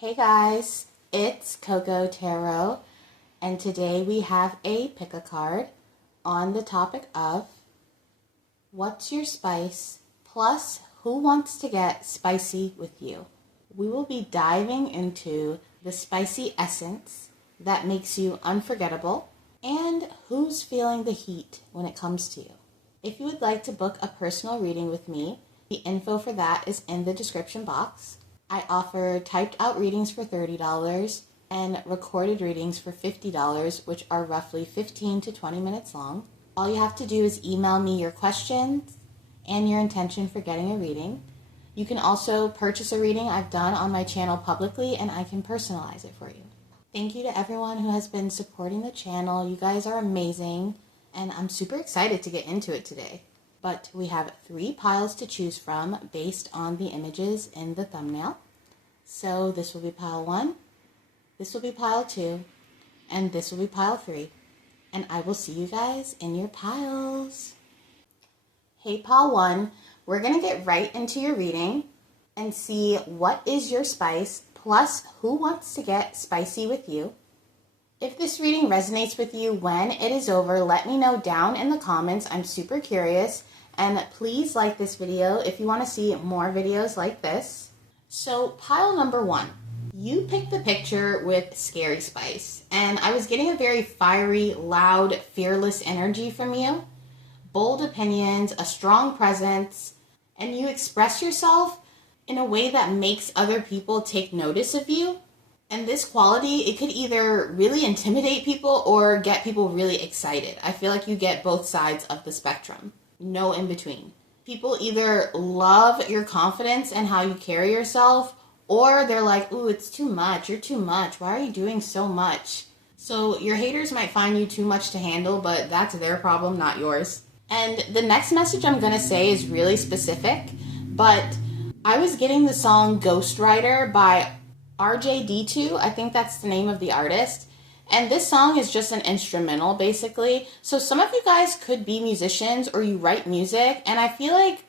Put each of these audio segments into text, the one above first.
Hey guys, it's Coco Tarot, and today we have a pick-a-card on the topic of what's your spice, plus who wants to get spicy with you. We will be diving into the spicy essence that makes you unforgettable and who's feeling the heat when it comes to you. If you would like to book a personal reading with me, the info for that is in the description box. I offer typed out readings for $30 and recorded readings for $50, which are roughly 15 to 20 minutes long. All you have to do is email me your questions and your intention for getting a reading. You can also purchase a reading I've done on my channel publicly, and I can personalize it for you. Thank you to everyone who has been supporting the channel. You guys are amazing, and I'm super excited to get into it today. But we have 3 piles to choose from based on the images in the thumbnail. So this will be pile 1, this will be pile 2, and this will be pile 3. And I will see you guys in your piles. Hey pile 1, we're going to get right into your reading and see what is your spice, plus who wants to get spicy with you. If this reading resonates with you when it is over, let me know down in the comments. I'm super curious. And please like this video if you want to see more videos like this. So pile number 1, you picked the picture with scary spice. And I was getting a very fiery, loud, fearless energy from you. Bold opinions, a strong presence, and you express yourself in a way that makes other people take notice of you. And this quality, it could either really intimidate people or get people really excited. I feel like you get both sides of the spectrum. No in between. People either love your confidence and how you carry yourself, or they're like, ooh, it's too much. You're too much. Why are you doing so much? So your haters might find you too much to handle, but that's their problem, not yours. And the next message I'm going to say is really specific, but I was getting the song Ghostwriter by RJD2. I think that's the name of the artist. And this song is just an instrumental, basically. So some of you guys could be musicians or you write music. And I feel like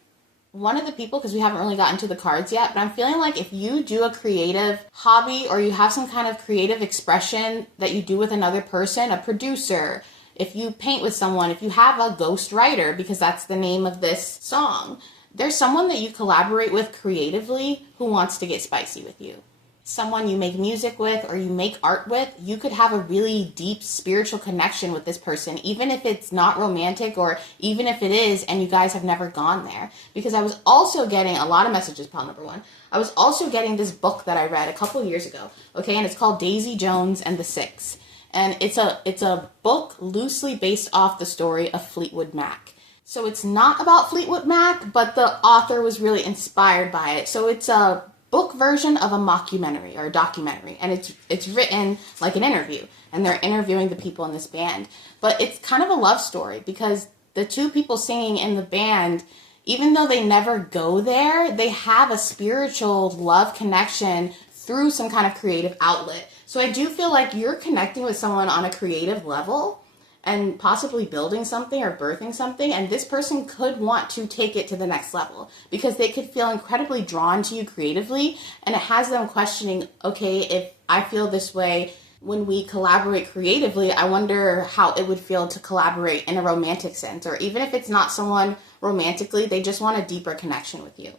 one of the people, because we haven't really gotten to the cards yet, but I'm feeling like if you do a creative hobby or you have some kind of creative expression that you do with another person, a producer, if you paint with someone, if you have a ghostwriter, because that's the name of this song, there's someone that you collaborate with creatively who wants to get spicy with you. Someone you make music with or you make art with, you could have a really deep spiritual connection with this person, even if it's not romantic or even if it is and you guys have never gone there. Because I was also getting a lot of messages, pile number 1. I was also getting this book that I read a couple years ago, okay, and it's called Daisy Jones and the Six. And it's a book loosely based off the story of Fleetwood Mac. So it's not about Fleetwood Mac, but the author was really inspired by it. So it's a book version of a mockumentary or a documentary, and it's written like an interview, and they're interviewing the people in this band. But it's kind of a love story because the 2 people singing in the band, even though they never go there, they have a spiritual love connection through some kind of creative outlet. So I do feel like you're connecting with someone on a creative level and possibly building something or birthing something, and this person could want to take it to the next level because they could feel incredibly drawn to you creatively, and it has them questioning, okay, if I feel this way when we collaborate creatively, I wonder how it would feel to collaborate in a romantic sense, or even if it's not someone romantically, they just want a deeper connection with you.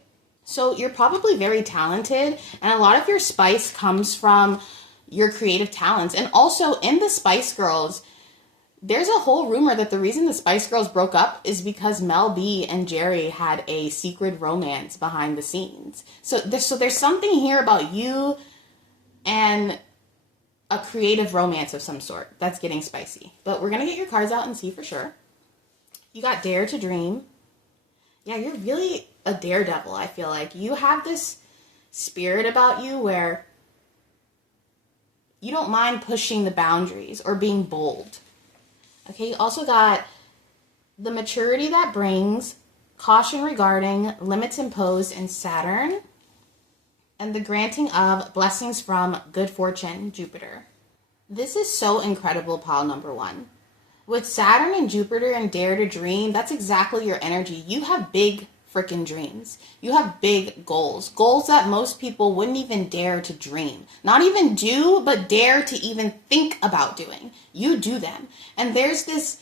So you're probably very talented, and a lot of your spice comes from your creative talents. And also in the Spice Girls, there's a whole rumor that the reason the Spice Girls broke up is because Mel B and Jerry had a secret romance behind the scenes. So there's something here about you and a creative romance of some sort that's getting spicy. But we're going to get your cards out and see for sure. You got Dare to Dream. Yeah, you're really a daredevil, I feel like. You have this spirit about you where you don't mind pushing the boundaries or being bold. Okay, you also got the maturity that brings, caution regarding, limits imposed in Saturn, and the granting of blessings from good fortune, Jupiter. This is so incredible, pile number 1. With Saturn and Jupiter and Dare to Dream, that's exactly your energy. You have big freaking dreams. You have big goals. Goals that most people wouldn't even dare to dream. Not even do, but dare to even think about doing. You do them. And there's this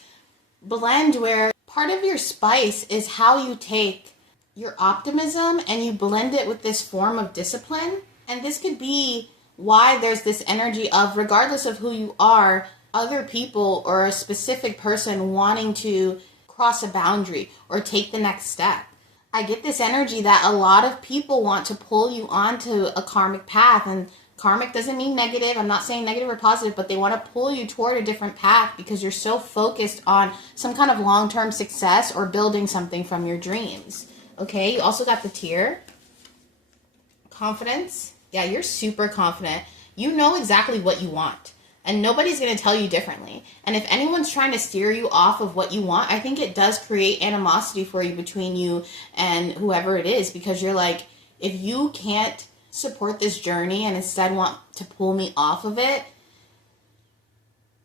blend where part of your spice is how you take your optimism and you blend it with this form of discipline. And this could be why there's this energy of, regardless of who you are, other people or a specific person wanting to cross a boundary or take the next step. I get this energy that a lot of people want to pull you onto a karmic path, and karmic doesn't mean negative. I'm not saying negative or positive, but they want to pull you toward a different path because you're so focused on some kind of long-term success or building something from your dreams. Okay, you also got the tear. Confidence. Yeah, you're super confident. You know exactly what you want. And nobody's going to tell you differently. And if anyone's trying to steer you off of what you want, I think it does create animosity for you between you and whoever it is. Because you're like, if you can't support this journey and instead want to pull me off of it,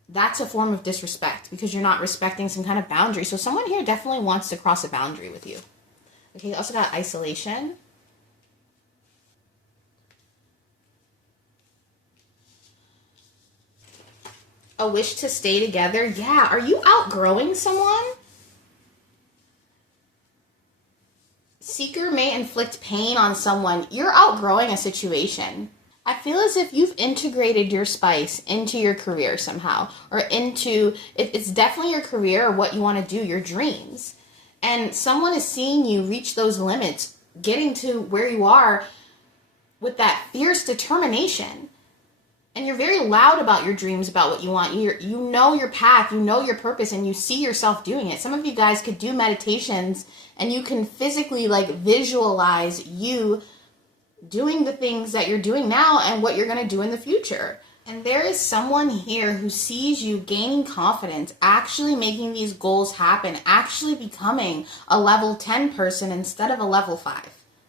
that's a form of disrespect because you're not respecting some kind of boundary. So someone here definitely wants to cross a boundary with you. Okay, you also got isolation. A wish to stay together. Yeah, are you outgrowing someone? Seeker may inflict pain on someone. You're outgrowing a situation. I feel as if you've integrated your spice into your career somehow, or into, it's definitely your career or what you want to do, your dreams. And someone is seeing you reach those limits, getting to where you are with that fierce determination. And you're very loud about your dreams, about what you want. You know your path, you know your purpose, and you see yourself doing it. Some of you guys could do meditations and you can physically like visualize you doing the things that you're doing now and what you're going to do in the future. And there is someone here who sees you gaining confidence, actually making these goals happen, actually becoming a level 10 person instead of a level 5.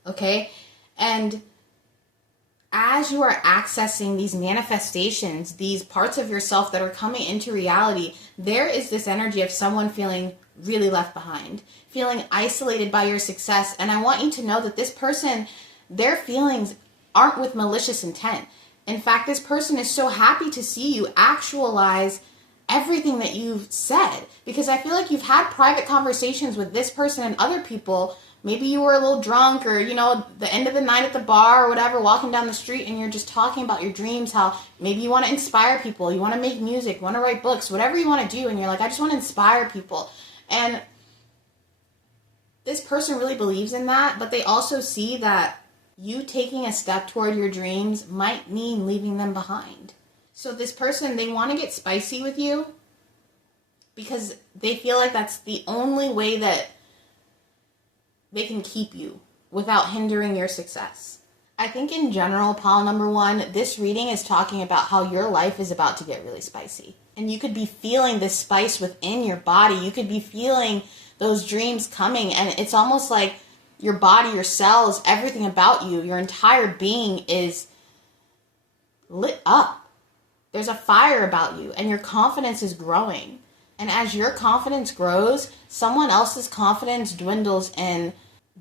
Okay? And as you are accessing these manifestations, these parts of yourself that are coming into reality, there is this energy of someone feeling really left behind, feeling isolated by your success. And I want you to know that this person, their feelings aren't with malicious intent. In fact, this person is so happy to see you actualize everything that you've said, because I feel like you've had private conversations with this person and other people. Maybe you were a little drunk or, the end of the night at the bar or whatever, walking down the street, and you're just talking about your dreams, how maybe you want to inspire people, you want to make music, you want to write books, whatever you want to do, and you're like, I just want to inspire people. And this person really believes in that, but they also see that you taking a step toward your dreams might mean leaving them behind. So this person, they want to get spicy with you because they feel like that's the only way that they can keep you without hindering your success. I think in general, pile number 1, this reading is talking about how your life is about to get really spicy. And you could be feeling this spice within your body. You could be feeling those dreams coming. And it's almost like your body, your cells, everything about you, your entire being is lit up. There's a fire about you and your confidence is growing. And as your confidence grows, someone else's confidence dwindles in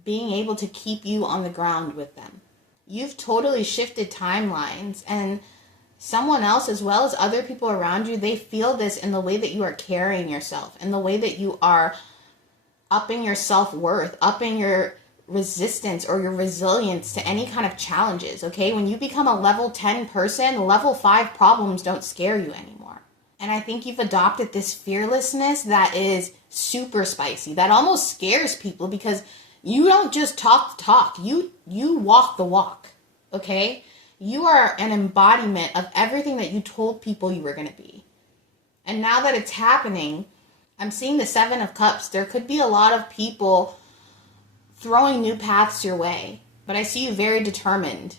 being able to keep you on the ground with them. You've totally shifted timelines, and someone else, as well as other people around you, they feel this in the way that you are carrying yourself, in the way that you are upping your self-worth, upping your resistance or your resilience to any kind of challenges, okay? When you become a level 10 person, level 5 problems don't scare you anymore. And I think you've adopted this fearlessness that is super spicy, that almost scares people because you don't just talk the talk. You walk the walk, okay? You are an embodiment of everything that you told people you were going to be. And now that it's happening, I'm seeing the 7 of Cups. There could be a lot of people throwing new paths your way, but I see you very determined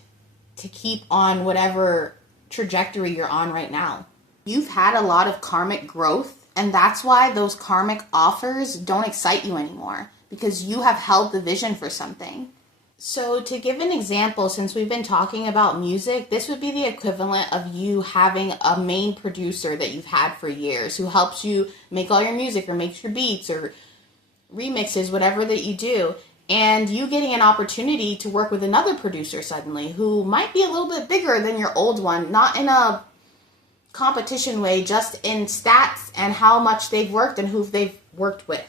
to keep on whatever trajectory you're on right now. You've had a lot of karmic growth, and that's why those karmic offers don't excite you anymore, because you have held the vision for something. So to give an example, since we've been talking about music, this would be the equivalent of you having a main producer that you've had for years who helps you make all your music or makes your beats or remixes, whatever that you do. and you getting an opportunity to work with another producer suddenly who might be a little bit bigger than your old one, not in a competition way, just in stats and how much they've worked and who they've worked with.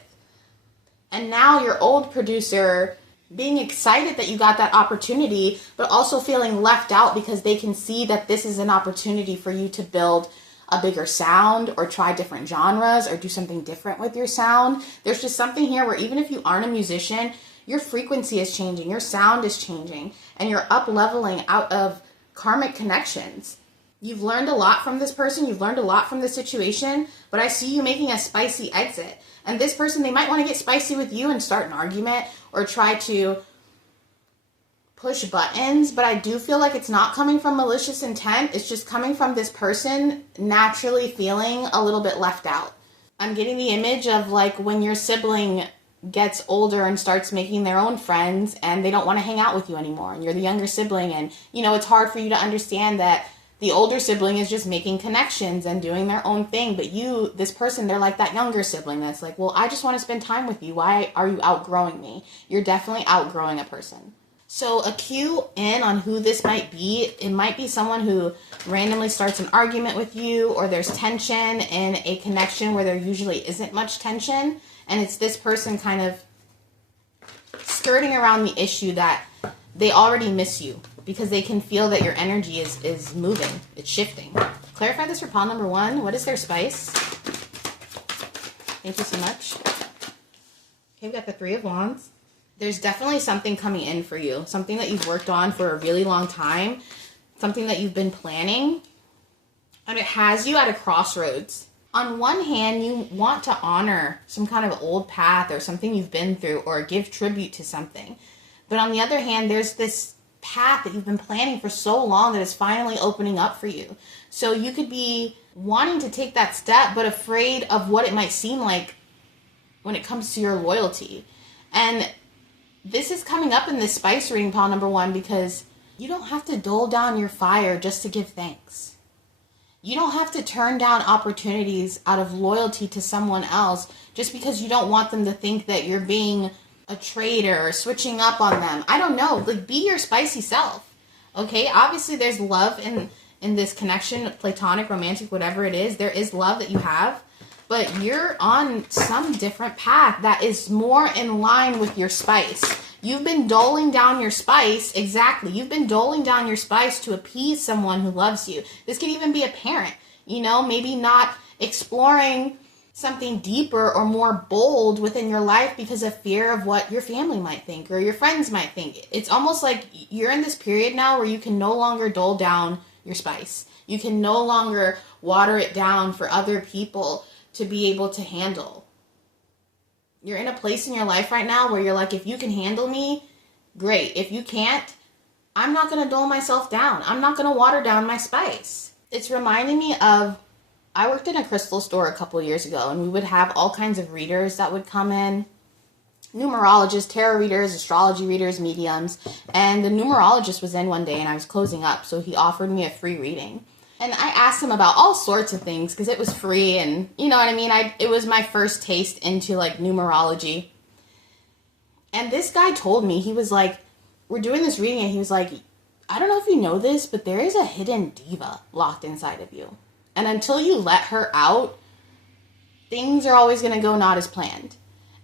And now your old producer being excited that you got that opportunity, but also feeling left out because they can see that this is an opportunity for you to build a bigger sound or try different genres or do something different with your sound. There's just something here where even if you aren't a musician, your frequency is changing, your sound is changing, and you're up leveling out of karmic connections. You've learned a lot from this person, you've learned a lot from this situation, but I see you making a spicy exit. And this person, they might want to get spicy with you and start an argument or try to push buttons, but I do feel like it's not coming from malicious intent. It's just coming from this person naturally feeling a little bit left out. I'm getting the image of like when your sibling gets older and starts making their own friends and they don't want to hang out with you anymore. And you're the younger sibling and, you know, it's hard for you to understand that the older sibling is just making connections and doing their own thing. But you, this person, they're like that younger sibling that's like, well, I just want to spend time with you. Why are you outgrowing me? You're definitely outgrowing a person. So a cue in on who this might be. It might be someone who randomly starts an argument with you, or there's tension in a connection where there usually isn't much tension. And it's this person kind of skirting around the issue that they already miss you because they can feel that your energy is moving. It's shifting. Clarify this for pile number 1. What is their spice? Thank you so much. Okay, we got the 3 of Wands. There's definitely something coming in for you. Something that you've worked on for a really long time. Something that you've been planning. And it has you at a crossroads. On one hand, you want to honor some kind of old path or something you've been through or give tribute to something. But on the other hand, there's this path that you've been planning for so long that is finally opening up for you. So you could be wanting to take that step, but afraid of what it might seem like when it comes to your loyalty. And this is coming up in this spice reading, pile number 1, because you don't have to dole down your fire just to give thanks. You don't have to turn down opportunities out of loyalty to someone else just because you don't want them to think that you're being a traitor or switching up on them. I don't know. Like, be your spicy self. Okay? Obviously, there's love in this connection, platonic, romantic, whatever it is. There is love that you have, but you're on some different path that is more in line with your spice. You've been doling down your spice. Exactly. You've been doling down your spice to appease someone who loves you. This could even be a parent, you know, maybe not exploring something deeper or more bold within your life because of fear of what your family might think or your friends might think. It's almost like you're in this period now where you can no longer dole down your spice. You can no longer water it down for other people to be able to handle. You're in a place in your life right now where you're like, if you can handle me, great. If you can't, I'm not going to dole myself down. I'm not going to water down my spice. It's reminding me of, I worked in a crystal store a couple years ago, and we would have all kinds of readers that would come in. Numerologists, tarot readers, astrology readers, mediums. And the numerologist was in one day and I was closing up, so he offered me a free reading. And I asked him about all sorts of things because it was free and, you know what I mean? It was my first taste into like numerology. And this guy told me, he was like, we're doing this reading and he was like, I don't know if you know this, but there is a hidden diva locked inside of you. And until you let her out, things are always going to go not as planned.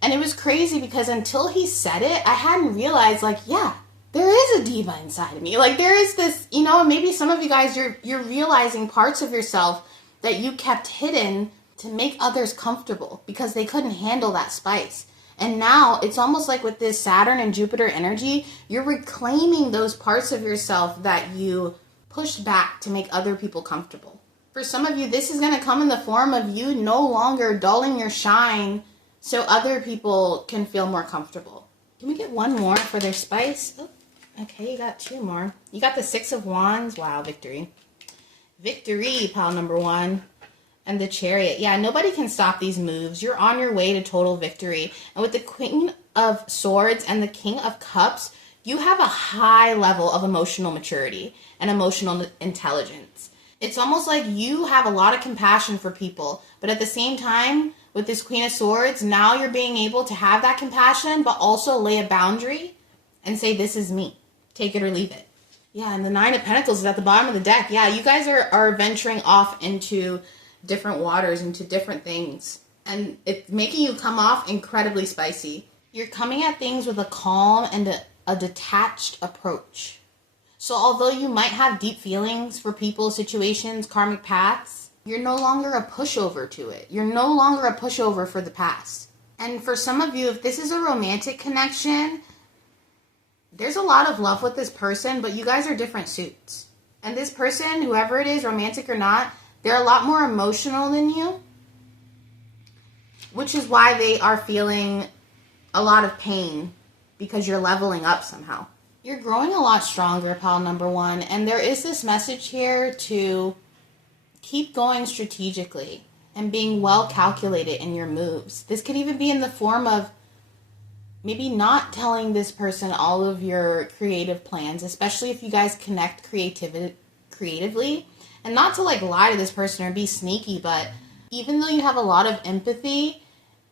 And it was crazy because until he said it, I hadn't realized, like, yeah, there is a diva inside of me. Like, there is this, you know, maybe some of you guys, you're realizing parts of yourself that you kept hidden to make others comfortable because they couldn't handle that spice. And now it's almost like with this Saturn and Jupiter energy, you're reclaiming those parts of yourself that you pushed back to make other people comfortable. For some of you, this is going to come in the form of you no longer dulling your shine so other people can feel more comfortable. Can we get one more for their spice? Oh, okay, you got 2 more. You got the 6 of Wands. Wow, victory. Victory, pile number 1. And the Chariot. Yeah, nobody can stop these moves. You're on your way to total victory. And with the Queen of Swords and the King of Cups, you have a high level of emotional maturity and emotional intelligence. It's almost like you have a lot of compassion for people, but at the same time, with this Queen of Swords, now you're being able to have that compassion, but also lay a boundary and say, this is me. Take it or leave it. Yeah, and the Nine of Pentacles is at the bottom of the deck. Yeah, you guys are venturing off into different waters, into different things. And it's making you come off incredibly spicy. You're coming at things with a calm and a detached approach. So although you might have deep feelings for people, situations, karmic paths, you're no longer a pushover to it. You're no longer a pushover for the past. And for some of you, if this is a romantic connection, there's a lot of love with this person, but you guys are different suits. And this person, whoever it is, romantic or not, they're a lot more emotional than you, which is why they are feeling a lot of pain, because you're leveling up somehow. You're growing a lot stronger, pal number one, and there is this message here to keep going strategically and being well calculated in your moves. This could even be in the form of maybe not telling this person all of your creative plans, especially if you guys connect creatively. And not to like lie to this person or be sneaky, but even though you have a lot of empathy,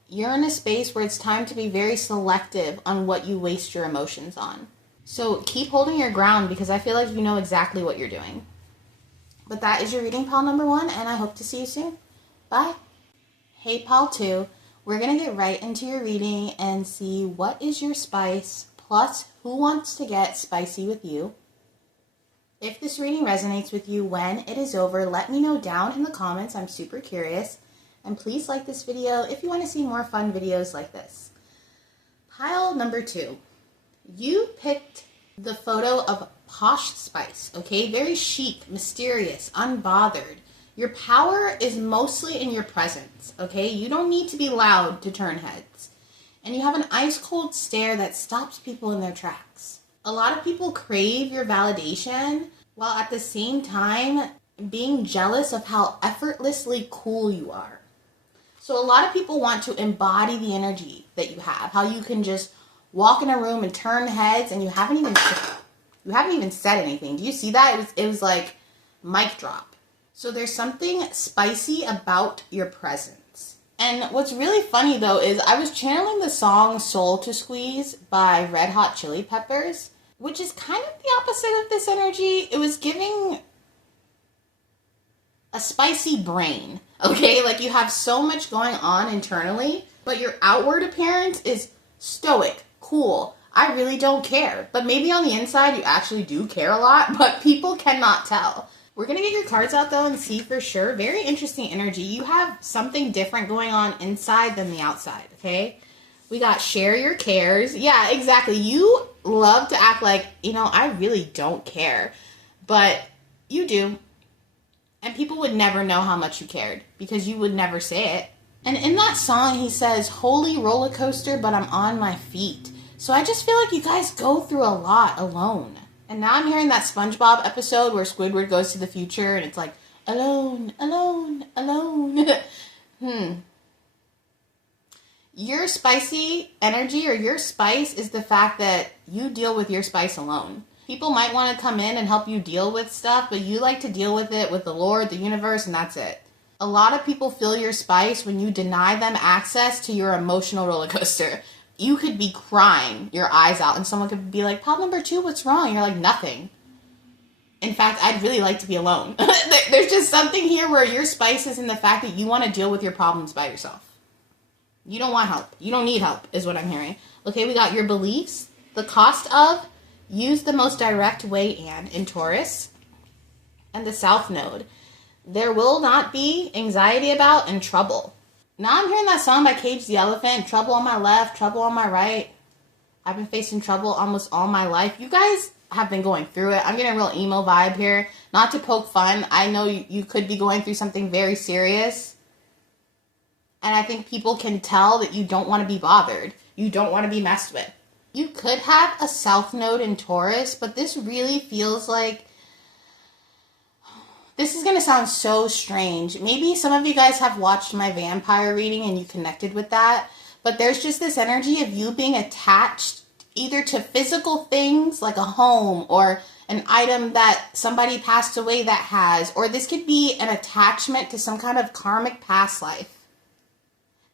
you're in a space where it's time to be very selective on what you waste your emotions on. So keep holding your ground, because I feel like you know exactly what you're doing. But that is your reading, pal number one, and I hope to see you soon. Bye. Hey, pal two. We're going to get right into your reading and see what is your spice, plus who wants to get spicy with you. If this reading resonates with you when it is over, let me know down in the comments. I'm super curious. And please like this video if you want to see more fun videos like this. Pile number two. You picked the photo of posh spice, okay? Very chic, mysterious, unbothered. Your power is mostly in your presence, okay? You don't need to be loud to turn heads. And you have an ice-cold stare that stops people in their tracks. A lot of people crave your validation, while at the same time being jealous of how effortlessly cool you are. So a lot of people want to embody the energy that you have, how you can just walk in a room and turn heads and you haven't even said anything. Do you see that? It was like mic drop. So there's something spicy about your presence. And what's really funny though is I was channeling the song Soul to Squeeze by Red Hot Chili Peppers, which is kind of the opposite of this energy. It was giving a spicy brain, okay? Like you have so much going on internally, but your outward appearance is stoic, cool. I really don't care. But maybe on the inside you actually do care a lot, but people cannot tell. We're going to get your cards out though and see for sure. Very interesting energy. You have something different going on inside than the outside, okay? We got share your cares. Yeah, exactly. You love to act like, I really don't care. But you do. And people would never know how much you cared because you would never say it. And in that song, he says, holy roller coaster, but I'm on my feet. So I just feel like you guys go through a lot alone. And now I'm hearing that SpongeBob episode where Squidward goes to the future and it's like, alone, alone, alone. Your spicy energy or your spice is the fact that you deal with your spice alone. People might want to come in and help you deal with stuff, but you like to deal with it with the Lord, the universe, and that's it. A lot of people feel your spice when you deny them access to your emotional roller coaster. You could be crying your eyes out and someone could be like, pal number two, what's wrong? You're like, nothing. In fact, I'd really like to be alone. There's just something here where your spice is in the fact that you want to deal with your problems by yourself. You don't want help. You don't need help, is what I'm hearing. Okay, we got your beliefs, the cost of, use the most direct way in Taurus, and the South Node. There will not be anxiety about and trouble. Now I'm hearing that song by Cage the Elephant, trouble on my left, trouble on my right. I've been facing trouble almost all my life. You guys have been going through it. I'm getting a real emo vibe here. Not to poke fun. I know you could be going through something very serious. And I think people can tell that you don't want to be bothered. You don't want to be messed with. You could have a South Node in Taurus, but this really feels like, this is going to sound so strange. Maybe some of you guys have watched my vampire reading and you connected with that, but there's just this energy of you being attached either to physical things like a home or an item that somebody passed away that has, or this could be an attachment to some kind of karmic past life.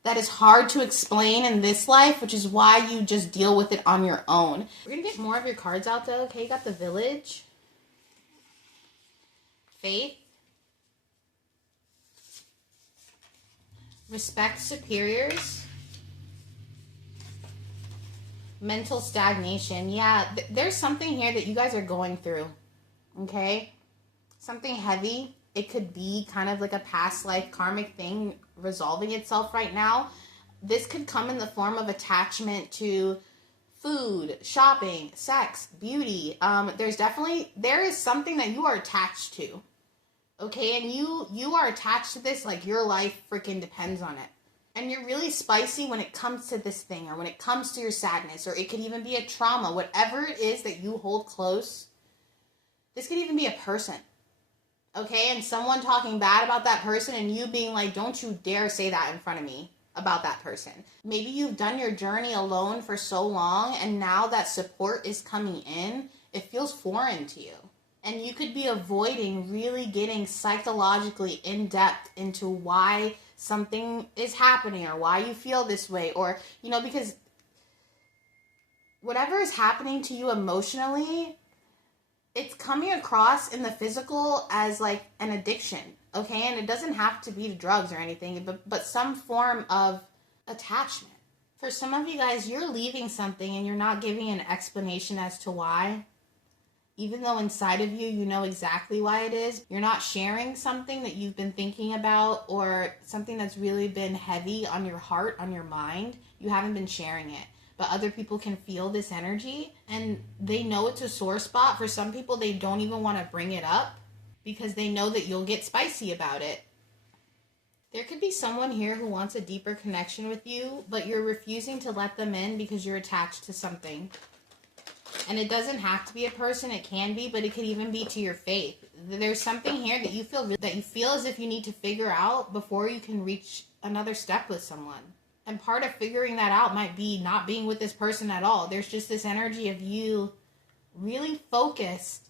that is hard to explain in this life, which is why you just deal with it on your own. We're going to get more of your cards out though. Okay, you got the Village, Faith, Respect superiors, mental stagnation. Yeah, there's something here that you guys are going through, okay? Something heavy. It could be kind of like a past life karmic thing resolving itself right now. This could come in the form of attachment to food, shopping, sex, beauty. There is something that you are attached to, okay? And you are attached to this like your life freaking depends on it. And you're really spicy when it comes to this thing, or when it comes to your sadness, or it could even be a trauma, whatever it is that you hold close. This could even be a person, okay? And someone talking bad about that person and you being like, don't you dare say that in front of me about that person. Maybe you've done your journey alone for so long, and now that support is coming in, it feels foreign to you. And you could be avoiding really getting psychologically in depth into why something is happening or why you feel this way, or, because whatever is happening to you emotionally, it's coming across in the physical as like an addiction, okay? And it doesn't have to be to drugs or anything, but some form of attachment. For some of you guys, you're leaving something and you're not giving an explanation as to why. Even though inside of you, you know exactly why it is. You're not sharing something that you've been thinking about, or something that's really been heavy on your heart, on your mind. You haven't been sharing it. But other people can feel this energy, and they know it's a sore spot. For some people, they don't even want to bring it up because they know that you'll get spicy about it. There could be someone here who wants a deeper connection with you, but you're refusing to let them in because you're attached to something. And it doesn't have to be a person, it can be, but it could even be to your faith. There's something here that you feel as if you need to figure out before you can reach another step with someone. And part of figuring that out might be not being with this person at all. There's just this energy of you really focused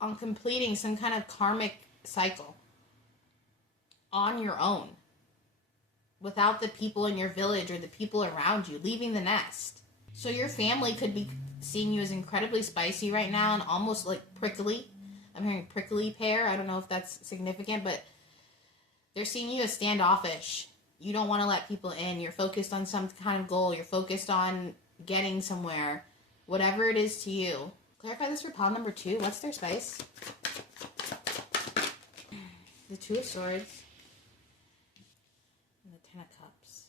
on completing some kind of karmic cycle on your own, without the people in your village or the people around you, leaving the nest. So your family could be seeing you as incredibly spicy right now and almost like prickly. I'm hearing prickly pear. I don't know if that's significant, but they're seeing you as standoffish. You don't want to let people in. You're focused on some kind of goal. You're focused on getting somewhere. Whatever it is to you. Clarify this for pile number 2. What's their spice? The Two of Swords. And the Ten of Cups.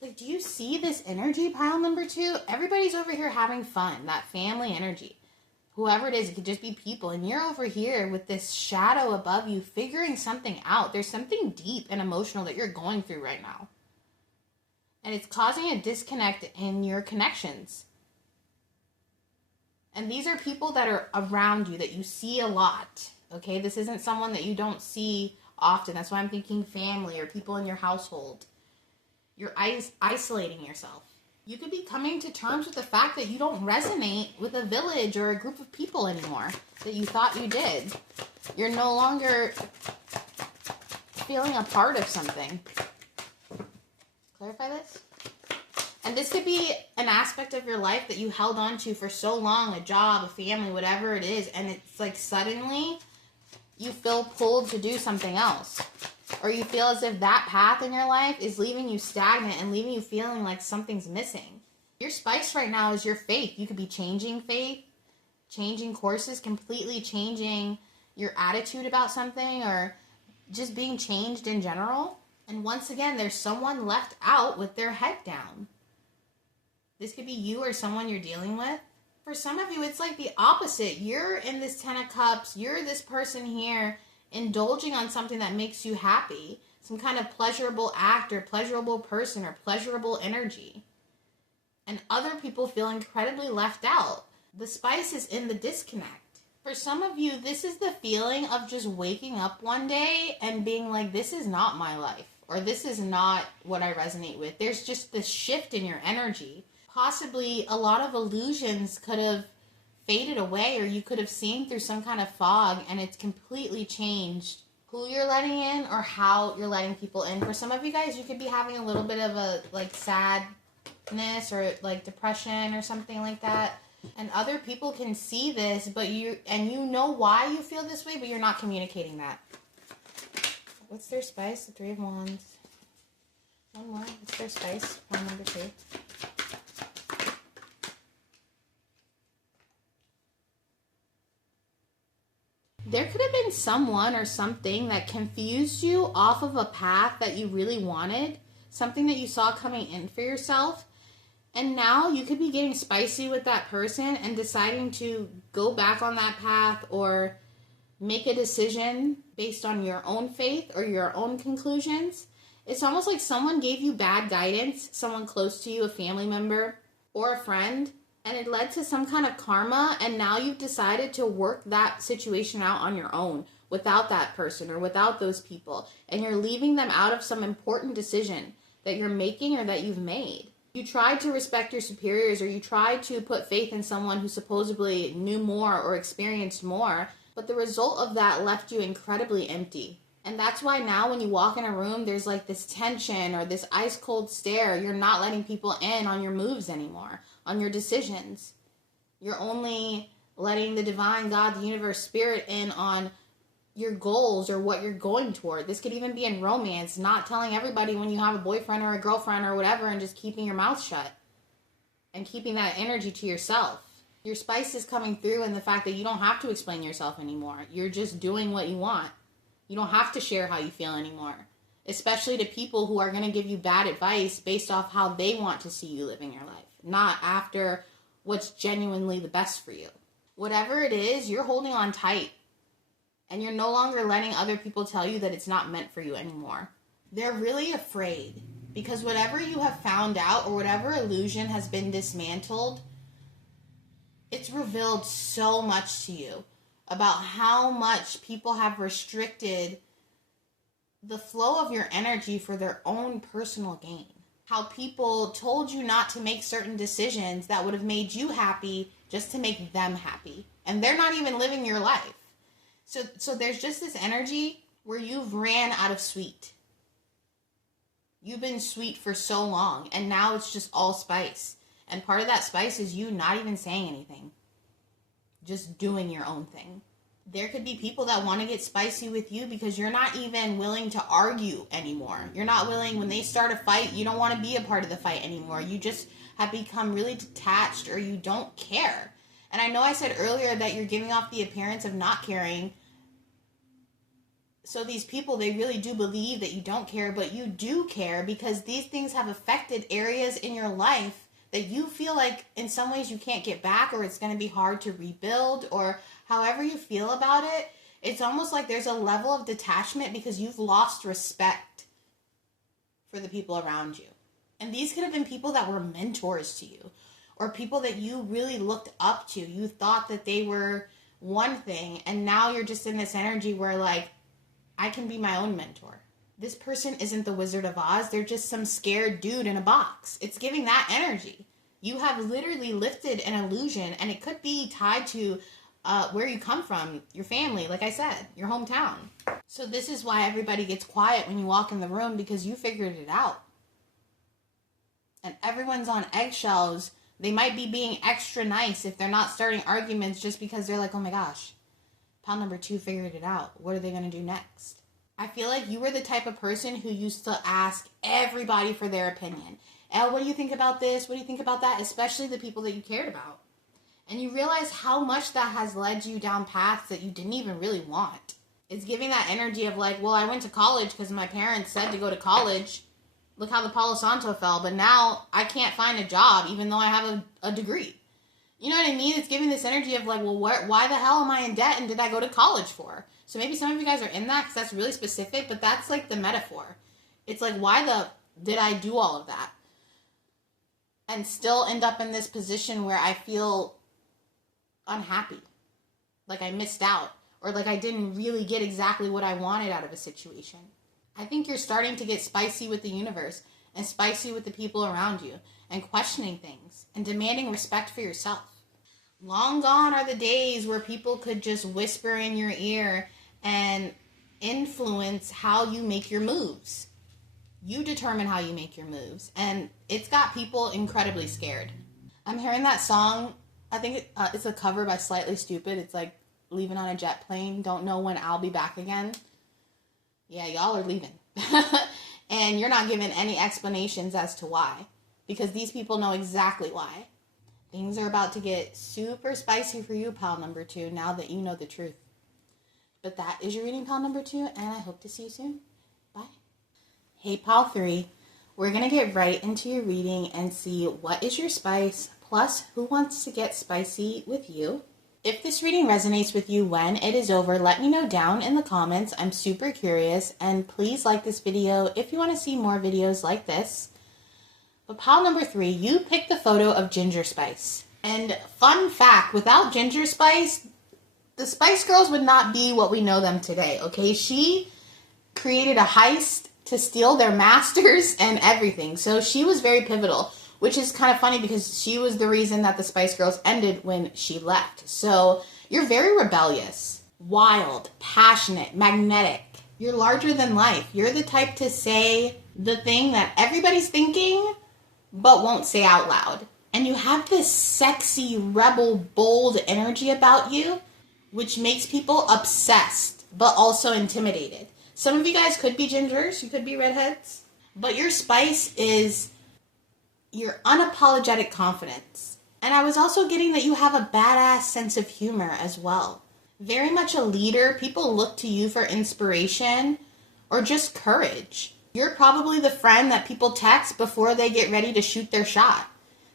Like, do you see this energy, pile number 2? Everybody's over here having fun. That family energy. Whoever it is, it could just be people. And you're over here with this shadow above you figuring something out. There's something deep and emotional that you're going through right now. And it's causing a disconnect in your connections. And these are people that are around you that you see a lot. Okay, this isn't someone that you don't see often. That's why I'm thinking family or people in your household. You're isolating yourself. You could be coming to terms with the fact that you don't resonate with a village or a group of people anymore that you thought you did. You're no longer feeling a part of something. Clarify this? And this could be an aspect of your life that you held on to for so long, a job, a family, whatever it is, and it's like suddenly you feel pulled to do something else. Or you feel as if that path in your life is leaving you stagnant and leaving you feeling like something's missing. Your spice right now is your faith. You could be changing faith, changing courses, completely changing your attitude about something, or just being changed in general. And once again, there's someone left out with their head down. This could be you or someone you're dealing with. For some of you, it's like the opposite. You're in this Ten of Cups. You're this person here indulging on something that makes you happy. Some kind of pleasurable act or pleasurable person or pleasurable energy. And other people feel incredibly left out. The spice is in the disconnect. For some of you, this is the feeling of just waking up one day and being like, this is not my life. Or this is not what I resonate with. There's just this shift in your energy. Possibly a lot of illusions could have faded away, or you could have seen through some kind of fog and it's completely changed who you're letting in or how you're letting people in. For some of you guys, you could be having a little bit of a like sadness or like depression or something like that. And other people can see this, but you know why you feel this way, but you're not communicating that. What's their spice? The Three of Wands. One more. What's their spice? One number 2. There could have been someone or something that confused you off of a path that you really wanted, something that you saw coming in for yourself, and now you could be getting spicy with that person and deciding to go back on that path or make a decision based on your own faith or your own conclusions. It's almost like someone gave you bad guidance, someone close to you, a family member or a friend, and it led to some kind of karma, and now you've decided to work that situation out on your own without that person or without those people, and you're leaving them out of some important decision that you're making or that you've made. You tried to respect your superiors, or you tried to put faith in someone who supposedly knew more or experienced more, but the result of that left you incredibly empty. And that's why now when you walk in a room, there's like this tension or this ice cold stare. You're not letting people in on your moves anymore, on your decisions. You're only letting the divine God, the universe, spirit in on your goals or what you're going toward. This could even be in romance, not telling everybody when you have a boyfriend or a girlfriend or whatever, and just keeping your mouth shut and keeping that energy to yourself. Your spice is coming through in the fact that you don't have to explain yourself anymore. You're just doing what you want. You don't have to share how you feel anymore, especially to people who are going to give you bad advice based off how they want to see you living your life, not after what's genuinely the best for you. Whatever it is, you're holding on tight, and you're no longer letting other people tell you that it's not meant for you anymore. They're really afraid because whatever you have found out or whatever illusion has been dismantled, it's revealed so much to you about how much people have restricted the flow of your energy for their own personal gain. How people told you not to make certain decisions that would have made you happy just to make them happy. And they're not even living your life. So there's just this energy where you've ran out of sweet. You've been sweet for so long, and now it's just all spice. And part of that spice is you not even saying anything. Just doing your own thing. There could be people that want to get spicy with you because you're not even willing to argue anymore. You're not willing, when they start a fight, you don't want to be a part of the fight anymore. You just have become really detached, or you don't care. And I know I said earlier that you're giving off the appearance of not caring. So these people, they really do believe that you don't care, but you do care because these things have affected areas in your life that you feel like in some ways you can't get back, or it's going to be hard to rebuild, or however you feel about it. It's almost like there's a level of detachment because you've lost respect for the people around you. And these could have been people that were mentors to you, or people that you really looked up to. You thought that they were one thing, and now you're just in this energy where like, I can be my own mentor. This person isn't the Wizard of Oz. They're just some scared dude in a box. It's giving that energy. You have literally lifted an illusion, and it could be tied to where you come from, your family, like I said, your hometown. So this is why everybody gets quiet when you walk in the room, because you figured it out. And everyone's on eggshells. They might be being extra nice if they're not starting arguments just because they're like, oh my gosh, pal number 2 figured it out. What are they going to do next? I feel like you were the type of person who used to ask everybody for their opinion. Elle, what do you think about this? What do you think about that? Especially the people that you cared about. And you realize how much that has led you down paths that you didn't even really want. It's giving that energy of like, well, I went to college because my parents said to go to college. Look how the Palo Santo fell. But now I can't find a job even though I have a degree. You know what I mean? It's giving this energy of like, well, why the hell am I in debt and did I go to college for? So maybe some of you guys are in that because that's really specific, but that's like the metaphor. It's like, why did I do all of that? And still end up in this position where I feel unhappy. Like I missed out. Or like I didn't really get exactly what I wanted out of a situation. I think you're starting to get spicy with the universe and spicy with the people around you and questioning things and demanding respect for yourself. Long gone are the days where people could just whisper in your ear and influence how you make your moves. You determine how you make your moves. And it's got people incredibly scared. I'm hearing that song. I think it's a cover by Slightly Stupid. It's like leaving on a jet plane. Don't know when I'll be back again. Yeah, y'all are leaving. And you're not given any explanations as to why. Because these people know exactly why. Things are about to get super spicy for you, pal number 2, now that you know the truth. But that is your reading, pal number 2, and I hope to see you soon. Bye. Hey, pal 3. We're going to get right into your reading and see what is your spice, plus who wants to get spicy with you. If this reading resonates with you when it is over, let me know down in the comments. I'm super curious, and please like this video if you want to see more videos like this. But pile number 3, you picked the photo of Ginger Spice. And fun fact, without Ginger Spice, the Spice Girls would not be what we know them today, okay? She created a heist to steal their masters and everything. So she was very pivotal, which is kind of funny because she was the reason that the Spice Girls ended when she left. So you're very rebellious, wild, passionate, magnetic. You're larger than life. You're the type to say the thing that everybody's thinking but won't say out loud. And you have this sexy, rebel, bold energy about you, which makes people obsessed, but also intimidated. Some of you guys could be gingers, you could be redheads, but your spice is your unapologetic confidence. And I was also getting that you have a badass sense of humor as well. Very much a leader. People look to you for inspiration or just courage. You're probably the friend that people text before they get ready to shoot their shot.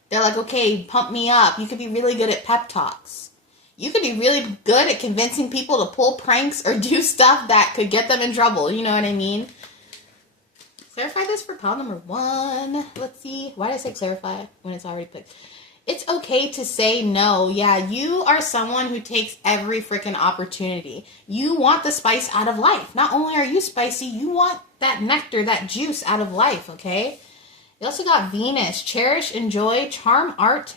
They're like, okay, pump me up. You could be really good at pep talks. You could be really good at convincing people to pull pranks or do stuff that could get them in trouble. You know what I mean? Clarify this for pile number 1. Let's see. Why did I say clarify when it's already picked? It's okay to say no. Yeah, you are someone who takes every freaking opportunity. You want the spice out of life. Not only are you spicy, you want that nectar, that juice out of life, okay? You also got Venus. Cherish, enjoy, charm, art,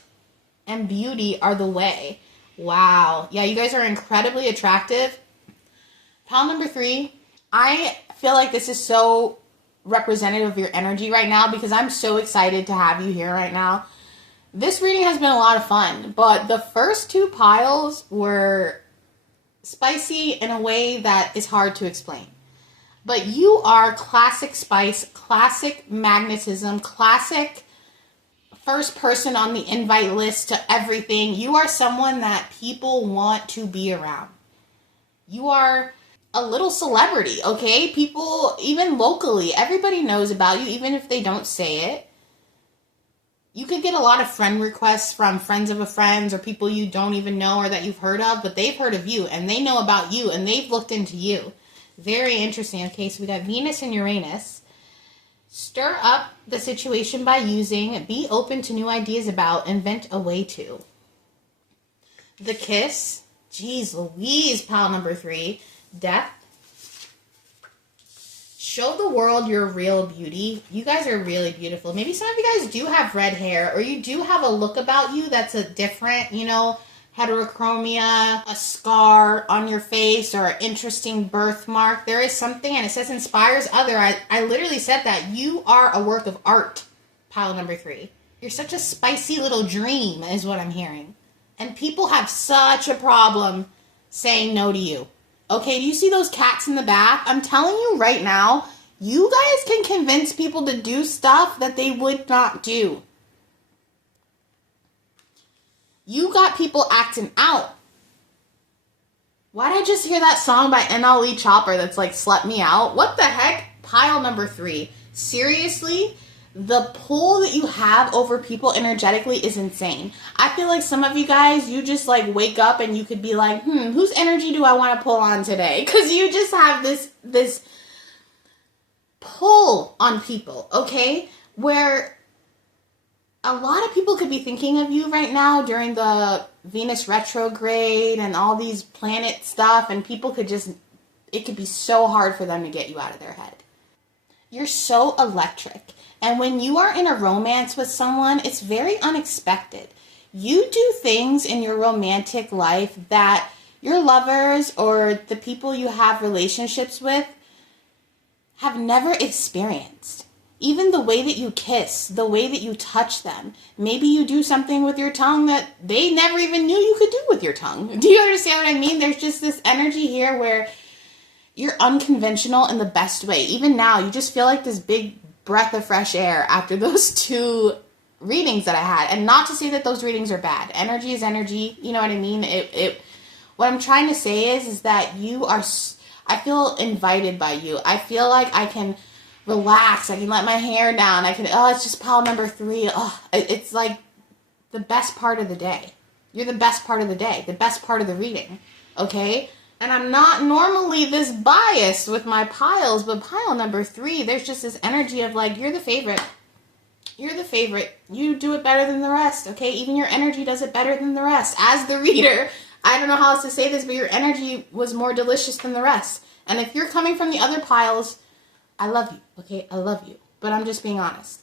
and beauty are the way. Wow. Yeah, you guys are incredibly attractive. Pile number 3. I feel like this is so representative of your energy right now because I'm so excited to have you here right now. This reading has been a lot of fun, but the first 2 piles were spicy in a way that is hard to explain. But you are classic spice, classic magnetism, classic first person on the invite list to everything. You are someone that people want to be around. You are a little celebrity, okay? People, even locally, everybody knows about you, even if they don't say it. You could get a lot of friend requests from friends of a friend or people you don't even know or that you've heard of, but they've heard of you and they know about you and they've looked into you. Very interesting. Okay, so we got Venus and Uranus. Stir up the situation by using, be open to new ideas about, invent a way to. The Kiss. Jeez Louise, pile number 3. Death. Show the world your real beauty. You guys are really beautiful. Maybe some of you guys do have red hair or you do have a look about you that's a different, heterochromia, a scar on your face or an interesting birthmark. There is something, and it says inspires other. I literally said that. You are a work of art, pile number 3. You're such a spicy little dream is what I'm hearing. And people have such a problem saying no to you. Okay, do you see those cats in the back? I'm telling you right now, you guys can convince people to do stuff that they would not do. You got people acting out. Why did I just hear that song by NLE Chopper that's like, Slut Me Out? What the heck? Pile number 3. Seriously? The pull that you have over people energetically is insane. I feel like some of you guys, you just like wake up and you could be like, whose energy do I want to pull on today? Because you just have this pull on people, okay? Where a lot of people could be thinking of you right now during the Venus retrograde and all these planet stuff, and people could just, it could be so hard for them to get you out of their head. You're so electric. And when you are in a romance with someone, it's very unexpected. You do things in your romantic life that your lovers or the people you have relationships with have never experienced. Even the way that you kiss, the way that you touch them. Maybe you do something with your tongue that they never even knew you could do with your tongue. Do you understand what I mean? There's just this energy here where you're unconventional in the best way. Even now, you just feel like this big breath of fresh air after those 2 readings that I had. And not to say that those readings are bad. Energy is energy. You know what I mean? What I'm trying to say is that you are, I feel invited by you. I feel like I can relax. I can let my hair down. I can, it's just pile number 3. It's like the best part of the day. You're the best part of the day. The best part of the reading. Okay? And I'm not normally this biased with my piles, but pile number 3, there's just this energy of like, you're the favorite. You're the favorite. You do it better than the rest, okay? Even your energy does it better than the rest. As the reader, I don't know how else to say this, but your energy was more delicious than the rest. And if you're coming from the other piles, I love you, okay? I love you. But I'm just being honest.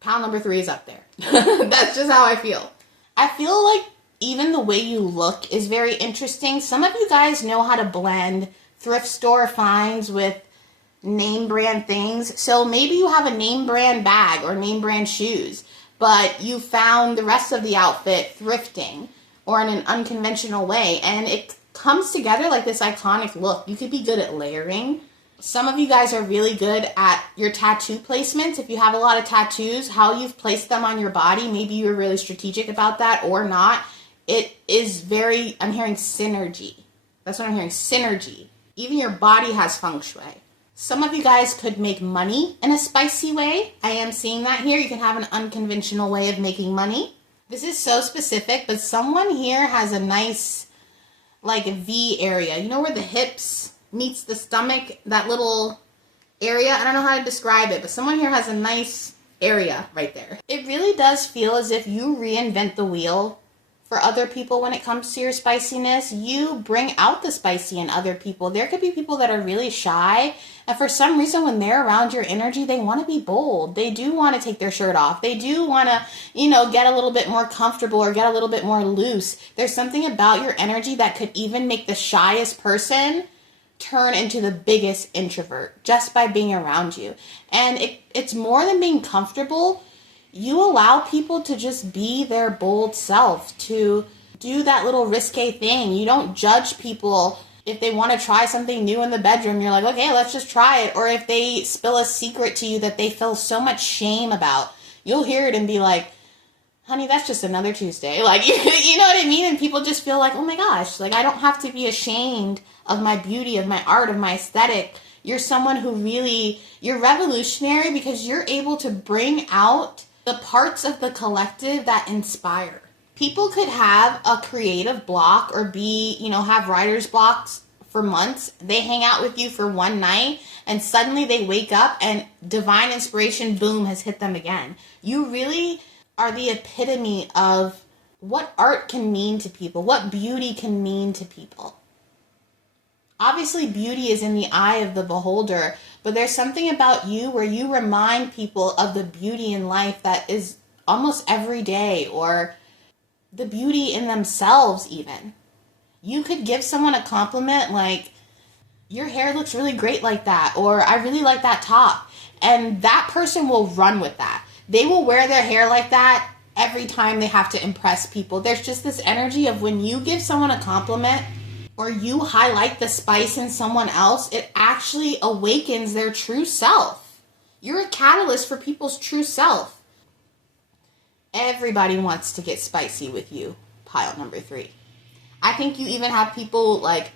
Pile number 3 is up there. That's just how I feel. I feel like even the way you look is very interesting. Some of you guys know how to blend thrift store finds with name brand things. So maybe you have a name brand bag or name brand shoes, but you found the rest of the outfit thrifting or in an unconventional way. And it comes together like this iconic look. You could be good at layering. Some of you guys are really good at your tattoo placements. If you have a lot of tattoos, how you've placed them on your body, maybe you're really strategic about that or not. It is very, I'm hearing synergy. That's what I'm hearing, synergy. Even your body has feng shui. Some of you guys could make money in a spicy way. I am seeing that here. You can have an unconventional way of making money. This is so specific, but someone here has a nice, like a V area. You know where the hips meets the stomach, that little area? I don't know how to describe it, but someone here has a nice area right there. It really does feel as if you reinvent the wheel for other people when it comes to your spiciness. You bring out the spicy in other people. There could be people that are really shy, and for some reason when they're around your energy, they want to be bold. They do want to take their shirt off. They do want to, get a little bit more comfortable or get a little bit more loose. There's something about your energy that could even make the shyest person turn into the biggest introvert just by being around you. And it's more than being comfortable. You allow people to just be their bold self, to do that little risque thing. You don't judge people if they want to try something new in the bedroom. You're like, okay, let's just try it. Or if they spill a secret to you that they feel so much shame about, you'll hear it and be like, honey, that's just another Tuesday. Like, you know what I mean? And people just feel like, oh my gosh, like I don't have to be ashamed of my beauty, of my art, of my aesthetic. You're someone who really, you're revolutionary because you're able to bring out the parts of the collective that inspire. People could have a creative block or have writer's blocks for months. They hang out with you for one night and suddenly they wake up and divine inspiration, boom, has hit them again. You really are the epitome of what art can mean to people, what beauty can mean to people. Obviously, beauty is in the eye of the beholder, but there's something about you where you remind people of the beauty in life that is almost every day, or the beauty in themselves even. You could give someone a compliment like, your hair looks really great like that, or I really like that top. And that person will run with that. They will wear their hair like that every time they have to impress people. There's just this energy of when you give someone a compliment, or you highlight the spice in someone else, it actually awakens their true self. You're a catalyst for people's true self. Everybody wants to get spicy with you, pile number 3. I think you even have people like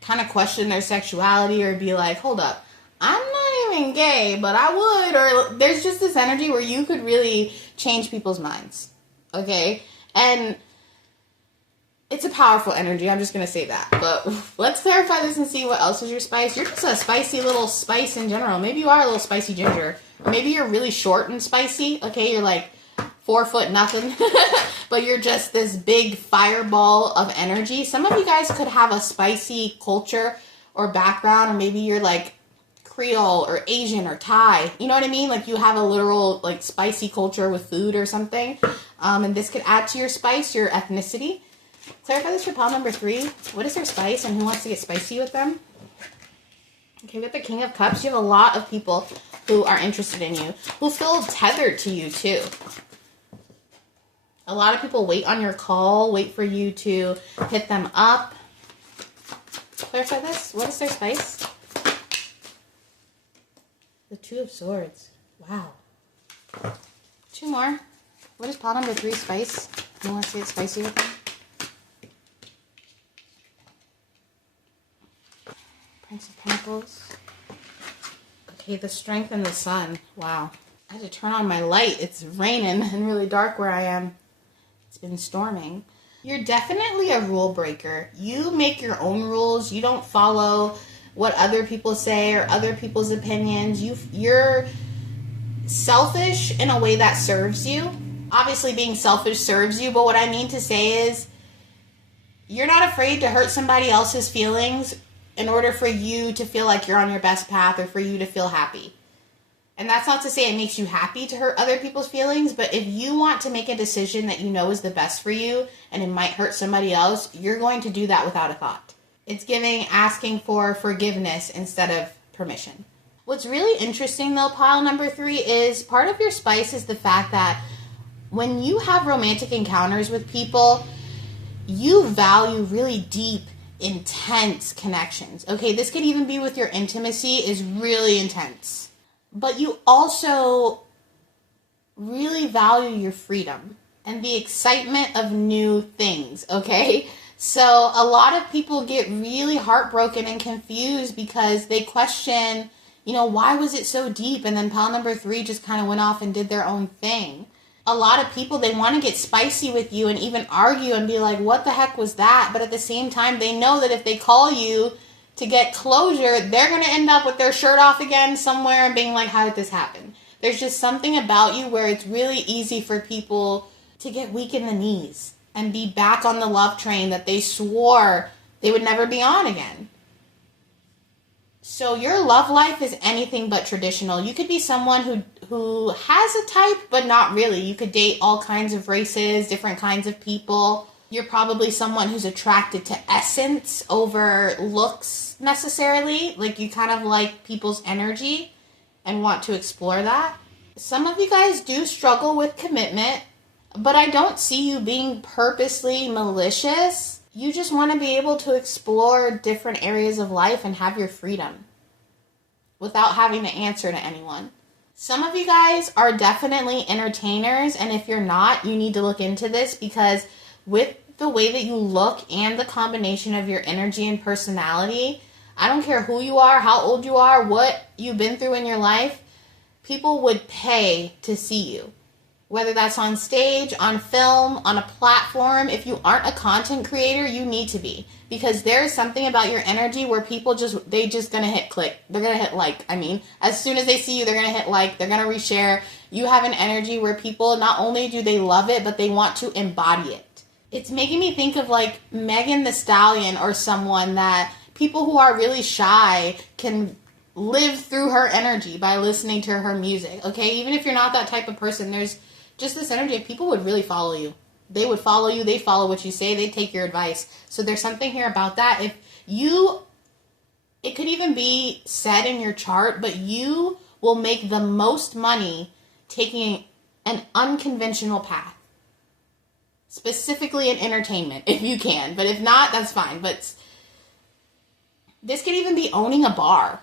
kind of question their sexuality or be like, hold up, I'm not even gay, but I would. Or there's just this energy where you could really change people's minds. Okay? And it's a powerful energy. I'm just going to say that. But let's clarify this and see what else is your spice. You're just a spicy little spice in general. Maybe you are a little spicy ginger. Or maybe you're really short and spicy. Okay, you're like 4 foot nothing. But you're just this big fireball of energy. Some of you guys could have a spicy culture or background. Or maybe you're like Creole or Asian or Thai. You know what I mean? Like you have a literal like spicy culture with food or something. And this could add to your spice, your ethnicity. Clarify this for pile number 3. What is their spice and who wants to get spicy with them? Okay, with the King of Cups, you have a lot of people who are interested in you, who feel tethered to you too. A lot of people wait on your call, wait for you to hit them up. Clarify this. What is their spice? The Two of Swords. Wow. 2 more. What is pile number 3 spice? Who wants to get spicy with them? Prince of Pentacles. Okay, the Strength and the Sun. Wow. I had to turn on my light. It's raining and really dark where I am. It's been storming. You're definitely a rule breaker. You make your own rules. You don't follow what other people say or other people's opinions. You're selfish in a way that serves you. Obviously, being selfish serves you, but what I mean to say is you're not afraid to hurt somebody else's feelings in order for you to feel like you're on your best path or for you to feel happy. And that's not to say it makes you happy to hurt other people's feelings, but if you want to make a decision that you know is the best for you and it might hurt somebody else, you're going to do that without a thought. It's asking for forgiveness instead of permission. What's really interesting though, pile number 3, is part of your spice is the fact that when you have romantic encounters with people, you value really deep, intense connections. Okay, this could even be with your intimacy is really intense. But you also really value your freedom and the excitement of new things, okay? So a lot of people get really heartbroken and confused because they question, why was it so deep? And then pile number 3 just kind of went off and did their own thing. A lot of people, they want to get spicy with you and even argue and be like, what the heck was that? But at the same time, they know that if they call you to get closure, they're going to end up with their shirt off again somewhere and being like, how did this happen? There's just something about you where it's really easy for people to get weak in the knees and be back on the love train that they swore they would never be on again. So your love life is anything but traditional. You could be someone who has a type, but not really. You could date all kinds of races, different kinds of people. You're probably someone who's attracted to essence over looks necessarily. Like you kind of like people's energy and want to explore that. Some of you guys do struggle with commitment, but I don't see you being purposely malicious. You just want to be able to explore different areas of life and have your freedom without having to answer to anyone. Some of you guys are definitely entertainers, and if you're not, you need to look into this because with the way that you look and the combination of your energy and personality, I don't care who you are, how old you are, what you've been through in your life, people would pay to see you. Whether that's on stage, on film, on a platform. If you aren't a content creator, you need to be. Because there's something about your energy where people they're just going to hit click. They're going to hit like. As soon as they see you, they're going to hit like. They're going to reshare. You have an energy where people, not only do they love it, but they want to embody it. It's making me think of like Megan Thee Stallion or someone that people who are really shy can live through her energy by listening to her music. Okay, even if you're not that type of person, there's just this energy of people would really follow you. They would follow you. They follow what you say. They take your advice. So there's something here about that. It could even be said in your chart, but you will make the most money taking an unconventional path. Specifically in entertainment, if you can. But if not, that's fine. But this could even be owning a bar.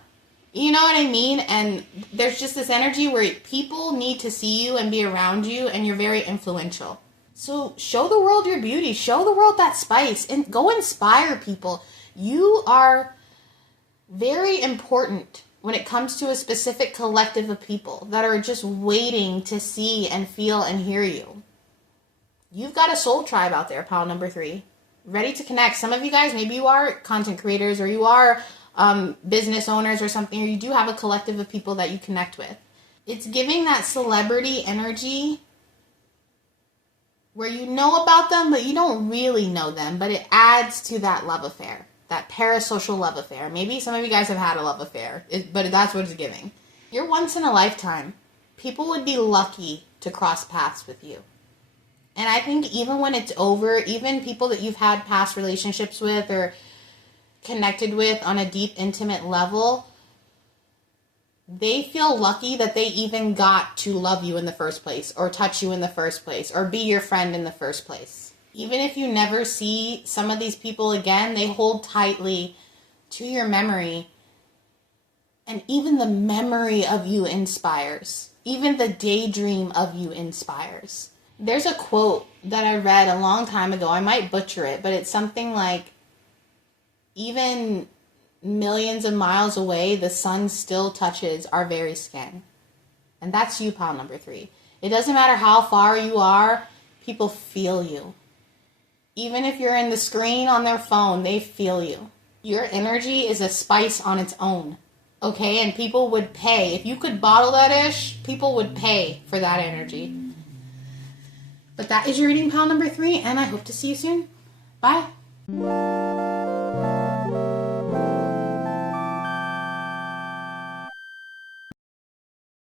You know what I mean? And there's just this energy where people need to see you and be around you, and you're very influential. So show the world your beauty. Show the world that spice, and go inspire people. You are very important when it comes to a specific collective of people that are just waiting to see and feel and hear you. You've got a soul tribe out there, pile number 3. Ready to connect. Some of you guys, maybe you are content creators or you are business owners or something, or you do have a collective of people that you connect with. It's giving that celebrity energy where you know about them, but you don't really know them, but it adds to that love affair, that parasocial love affair. Maybe some of you guys have had a love affair, but that's what it's giving. You're once in a lifetime. People would be lucky to cross paths with you. And I think even when it's over, even people that you've had past relationships with or connected with on a deep, intimate level, they feel lucky that they even got to love you in the first place, or touch you in the first place, or be your friend in the first place. Even if you never see some of these people again, they hold tightly to your memory. And even the memory of you inspires. Even the daydream of you inspires. There's a quote that I read a long time ago. I might butcher it, but it's something like, even millions of miles away, the sun still touches our very skin. And that's you, pile number 3. It doesn't matter how far you are, people feel you. Even if you're in the screen on their phone, they feel you. Your energy is a spice on its own. Okay? And people would pay. If you could bottle that ish, people would pay for that energy. But that is your reading, pile number 3, and I hope to see you soon. Bye.